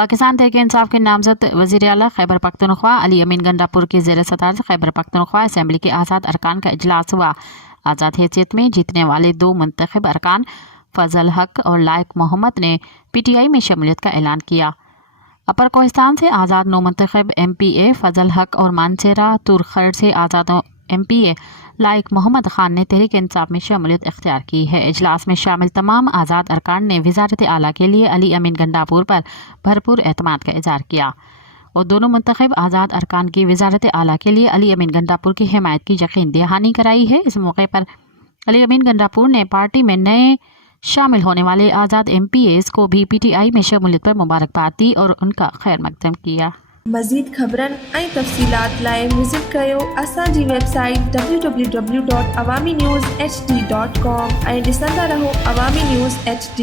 पाकिस्तान तहरीक इंसाफ के नामजद वज़ीर आला खैबर पख्तूनख्वा अली अमीन गंडापुर के ज़ेर सदारत खैबर पख्तूनख्वा असम्बली के आज़ाद अरकान का इजलास हुआ। आज़ाद हैसियत में जीतने वाले 2 मुंतखब अरकान फजल हक और लायक मोहम्मद ने PTI में शमूलियत का ऐलान किया। अपर कोहिस्तान से आज़ाद 9 मुंतखब MPA फजल हक और मानसेरा तुरखर से आज़ाद MPA लायक मोहम्मद खान ने तहरीक इंसाफ में शमूलियत इख्तियार की है। इजलास में शामिल तमाम आज़ाद अरकान ने वज़ारत आला के लिए अली अमीन गंडापुर पर भरपूर एतमाद का इज़हार किया और दोनों मुंतखब आज़ाद अरकान की वज़ारत आला के लिए अली अमीन गंडापुर की हिमायत की यकीन दहानी कराई है। इस मौके पर अली अमीन गंडापुर ने पार्टी में नए शामिल होने वाले आज़ाद MPAs को भी PTI में शमूलियत पर मुबारकबाद दी और उनका खैर मक़दम किया। मज़ीद ख़बरन ऐं तफ़सीलात लाइ विज़िट कयो असांजी वेबसाइट www.awamiNewsHD.com ऐं ॾिसंदा रहो अवामी न्यूज़ HD।